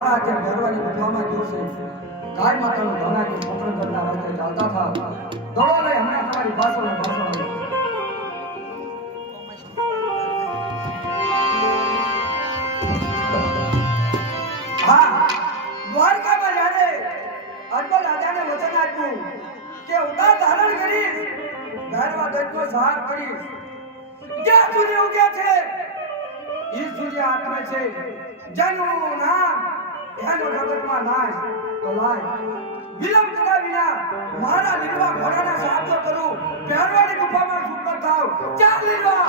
કે ભરવાની ગુફામાં ગયો છે ગાય માતાનું ધણા કે પકડ કરતા રાતે ચાલતા થા દડો લઈ હમણાં તમારી ભાષામાં હા દ્વારકામાં જ્યારે અકબર રાજાને વચન આપ્યું કે ઉતાર ધારણ કરીશ ઘરમાં દત્તો સહાર કરીશ જ્યાં સૂર્ય ઉગ્યા છે ઈ સૂર્ય આત્મા છે જેનું નામ એનો જગતમાં નાશ તો લાય વિલંબ કર્યા વિના મારા લીલવા ઘોડાના સાથ કરું ભેરવાડી ગુફામાં સુપ્રત થાવ ચાલ લીલવા